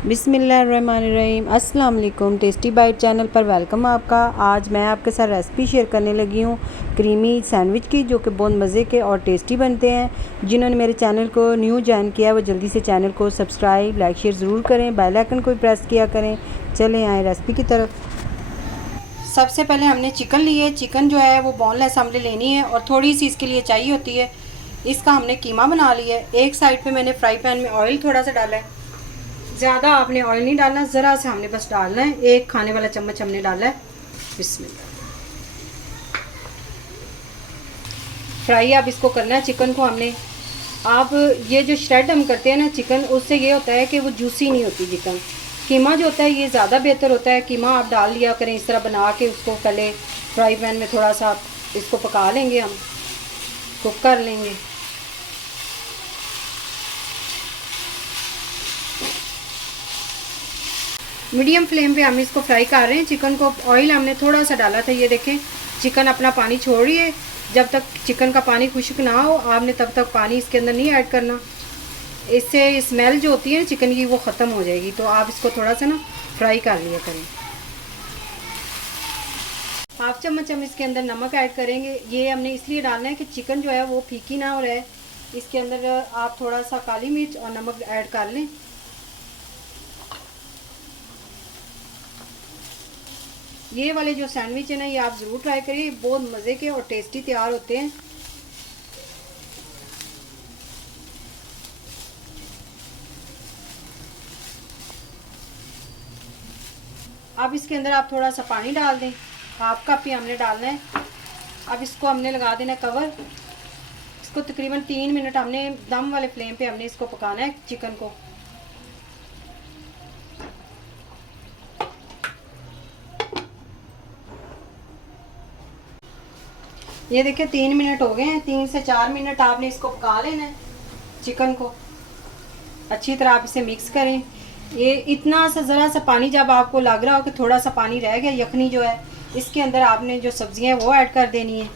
बिस्मिल्लाहिर्रहमानिर्रहीम। अस्सलाम वालेकुम। टेस्टी बाइट चैनल पर वेलकम आपका। आज मैं आपके साथ रेसिपी शेयर करने लगी हूँ क्रीमी सैंडविच की, जो कि बहुत मज़े के और टेस्टी बनते हैं। जिन्होंने मेरे चैनल को न्यू ज्वाइन किया वो जल्दी से चैनल को सब्सक्राइब लाइक शेयर ज़रूर करें, बेल आइकन को भी प्रेस किया करें। चलें आए रेसिपी की तरफ। सबसे पहले हमने चिकन लिए। चिकन जो है वो बोनलेस हमने लेनी है और थोड़ी सी इसके लिए चाहिए होती है। इसका हमने कीमा बना लिया है। एक साइड पे मैंने फ्राई पैन में ऑयल थोड़ा सा डाला है। ज़्यादा आपने ऑयल नहीं डालना, ज़रा से हमने बस डालना है। एक खाने वाला चम्मच हमने डाला है। बिस्मिल्लाह। फ्राई अब इसको करना है चिकन को हमने। आप ये जो श्रेड हम करते हैं ना चिकन, उससे ये होता है कि वो जूसी नहीं होती चिकन। कीमा जो होता है ये ज़्यादा बेहतर होता है। कीमा आप डाल लिया करें इस तरह बना के, उसको पहले फ्राई पैन में थोड़ा सा इसको पका लेंगे, हम कुक कर लेंगे। मीडियम फ्लेम पे हम इसको फ्राई कर रहे हैं चिकन को। ऑयल हमने थोड़ा सा डाला था। ये देखें चिकन अपना पानी छोड़ रही है। जब तक चिकन का पानी खुश्क ना हो आपने तब तक पानी इसके अंदर नहीं ऐड करना। इससे स्मेल जो होती है चिकन की वो ख़त्म हो जाएगी। तो आप इसको थोड़ा सा ना फ्राई कर लिया करें। हाफ चम्मच हम इसके अंदर नमक ऐड करेंगे। ये हमने इसलिए डालना है कि चिकन जो है वो फीकी ना हो रहे। इसके अंदर आप थोड़ा सा काली मिर्च और नमक ऐड कर लें। ये वाले जो सैंडविच है ना ये आप ज़रूर ट्राई करिए, बहुत मज़े के और टेस्टी तैयार होते हैं। अब इसके अंदर आप थोड़ा सा पानी डाल दें। हाफ कप ही हमने डालना है। अब इसको हमने लगा देना है कवर। इसको तकरीबन 3 मिनट हमने दम वाले फ्लेम पे हमने इसको पकाना है चिकन को। ये देखिए 3 मिनट हो गए हैं। 3 से 4 मिनट आपने इसको पका लेना है चिकन को। अच्छी तरह आप इसे मिक्स करें। ये इतना सा ज़रा सा पानी जब आपको लग रहा हो कि थोड़ा सा पानी रह गया, यखनी जो है इसके अंदर आपने जो सब्जियां हैं वो ऐड कर देनी है।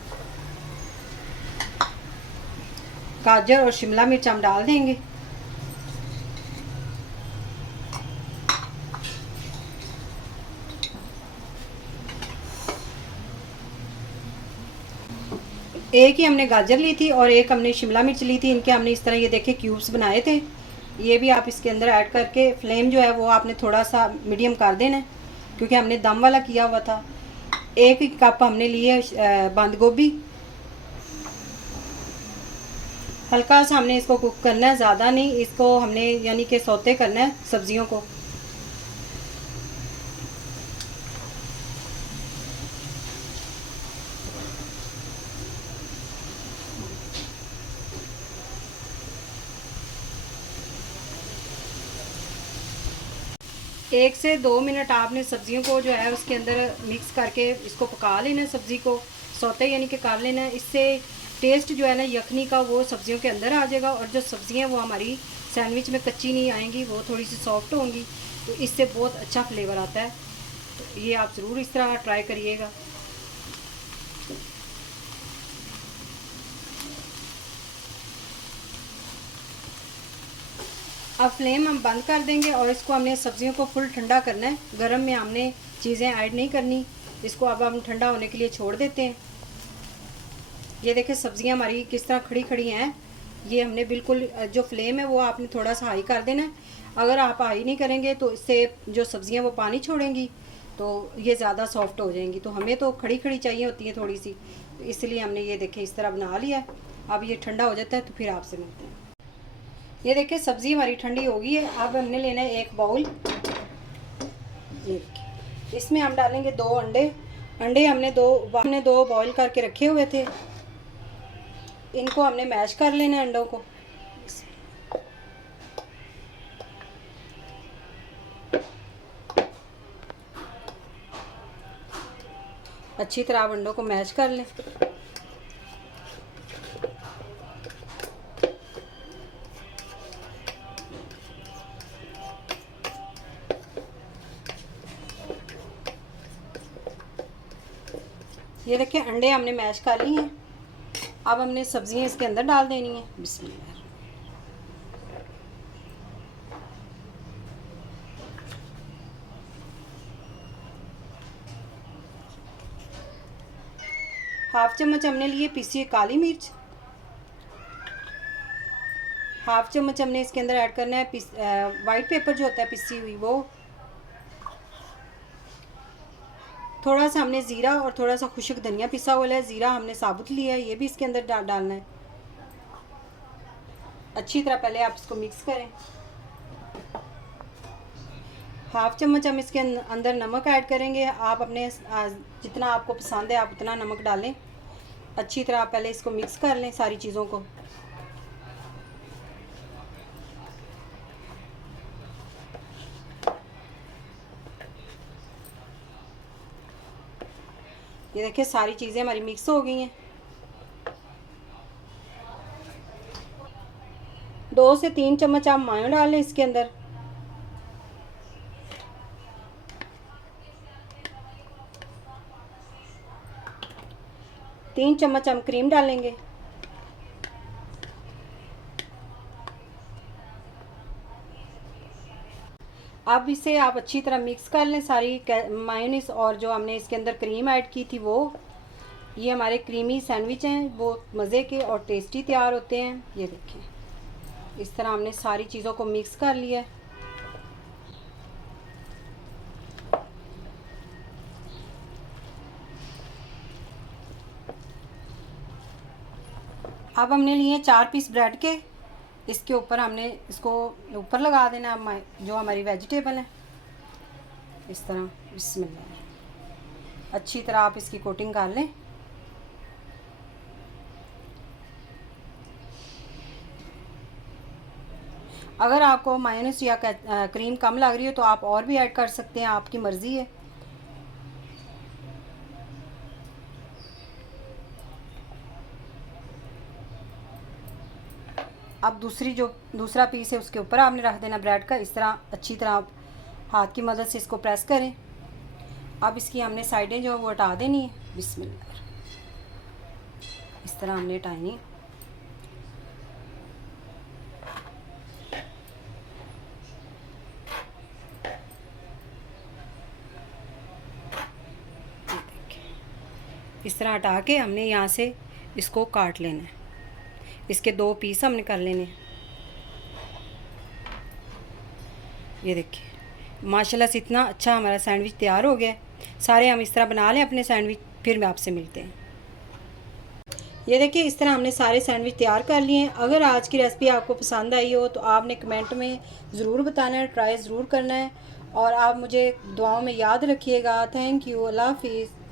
गाजर और शिमला मिर्च हम डाल देंगे। एक ही हमने गाजर ली थी और एक हमने शिमला मिर्च ली थी। इनके हमने इस तरह ये देखे क्यूब्स बनाए थे। ये भी आप इसके अंदर ऐड करके फ्लेम जो है वो आपने थोड़ा सा मीडियम कर देना है, क्योंकि हमने दम वाला किया हुआ था। एक ही कप हमने लिए बंद गोभी। हल्का सा हमने इसको कुक करना है, ज़्यादा नहीं। इसको हमने यानी कि सौते करना है सब्जियों को। एक से 2 मिनट आपने सब्जियों को जो है उसके अंदर मिक्स करके इसको पका लेना है। सब्ज़ी को सौते यानी कि कर लेना है। इससे टेस्ट जो है ना यखनी का वो सब्जियों के अंदर आ जाएगा और जो सब्जियां वो हमारी सैंडविच में कच्ची नहीं आएंगी, वो थोड़ी सी सॉफ्ट होंगी। तो इससे बहुत अच्छा फ्लेवर आता है। तो ये आप ज़रूर इस तरह ट्राई करिएगा। अब फ्लेम हम बंद कर देंगे और इसको हमने सब्जियों को फुल ठंडा करना है। गर्म में हमने चीज़ें ऐड नहीं करनी। इसको अब हम ठंडा होने के लिए छोड़ देते हैं। ये देखें सब्जियां हमारी किस तरह खड़ी खड़ी हैं। ये हमने बिल्कुल जो फ्लेम है वो आपने थोड़ा सा हाई कर देना है। अगर आप हाई नहीं करेंगे तो इससे जो सब्जियां वो पानी छोड़ेंगी तो ये ज़्यादा सॉफ्ट हो जाएंगी। तो हमें तो खड़ी खड़ी चाहिए होती है थोड़ी सी, तो इसलिए हमने ये देखें इस तरह बना लिया है। अब ये ठंडा हो जाता है तो फिर आपसे मिलते हैं। ये देखिए सब्ज़ी हमारी ठंडी हो गई है। अब हमने लेना है एक बाउल। ये इसमें हम डालेंगे 2 अंडे। अंडे हमने दो बॉईल करके रखे हुए थे। इनको हमने मैश कर लेना है अंडों को। अच्छी तरह आप अंडों को मैश कर लें। ये देखिए अंडे हमने मैश कर लिए हैं। अब हमने सब्जियां इसके अंदर डाल देनी है। बिस्मिल्लाह। हाफ चम्मच हमने लिए पीसी हुई काली मिर्च। हाफ चम्मच हमने इसके अंदर ऐड करना है वाइट पेपर जो होता है पिसी हुई वो। थोड़ा सा हमने ज़ीरा और थोड़ा सा खुश्क धनिया पिसा हुआ है। ज़ीरा हमने साबुत लिया है, ये भी इसके अंदर डालना है। अच्छी तरह पहले आप इसको मिक्स करें। हाफ चम्मच हम इसके अंदर नमक ऐड करेंगे। आप अपने जितना आपको पसंद है आप उतना नमक डालें। अच्छी तरह आप पहले इसको मिक्स कर लें सारी चीज़ों को। ये देखिए सारी चीज़ें हमारी मिक्स हो गई हैं। 2 से 3 चम्मच आप मायो डाल लें इसके अंदर। तीन चम्मच हम क्रीम डालेंगे। अब इसे आप अच्छी तरह मिक्स कर लें सारी मायोनीज और जो हमने इसके अंदर क्रीम ऐड की थी वो। ये हमारे क्रीमी सैंडविच हैं, वो मज़े के और टेस्टी तैयार होते हैं। ये देखिए इस तरह हमने सारी चीज़ों को मिक्स कर लिया है। अब हमने लिए 4 पीस ब्रेड के। इसके ऊपर हमने इसको ऊपर लगा देना जो हमारी वेजिटेबल है। इस तरह बिस्मिल्लाह अच्छी तरह आप इसकी कोटिंग कर लें। अगर आपको मायोनीज या क्रीम कम लग रही हो तो आप और भी ऐड कर सकते हैं, आपकी मर्ज़ी है। अब दूसरा पीस है उसके ऊपर आपने रख देना ब्रेड का। इस तरह अच्छी तरह आप हाथ की मदद से इसको प्रेस करें। अब इसकी हमने साइडें जो है वो हटा देनी है। बिस्मिल्लाह इस तरह हमने हटानी है। इस तरह हटा के हमने यहाँ से इसको काट लेना है। इसके 2 पीस हमने कर लेने हैं। ये देखिए माशाल्लाह से इतना अच्छा हमारा सैंडविच तैयार हो गया है। सारे हम इस तरह बना लें अपने सैंडविच, फिर मैं आपसे मिलते हैं। ये देखिए इस तरह हमने सारे सैंडविच तैयार कर लिए हैं। अगर आज की रेसिपी आपको पसंद आई हो तो आपने कमेंट में ज़रूर बताना है, ट्राई ज़रूर करना है और आप मुझे दुआओं में याद रखिएगा। थैंक यू, अल्लाह हाफिज़।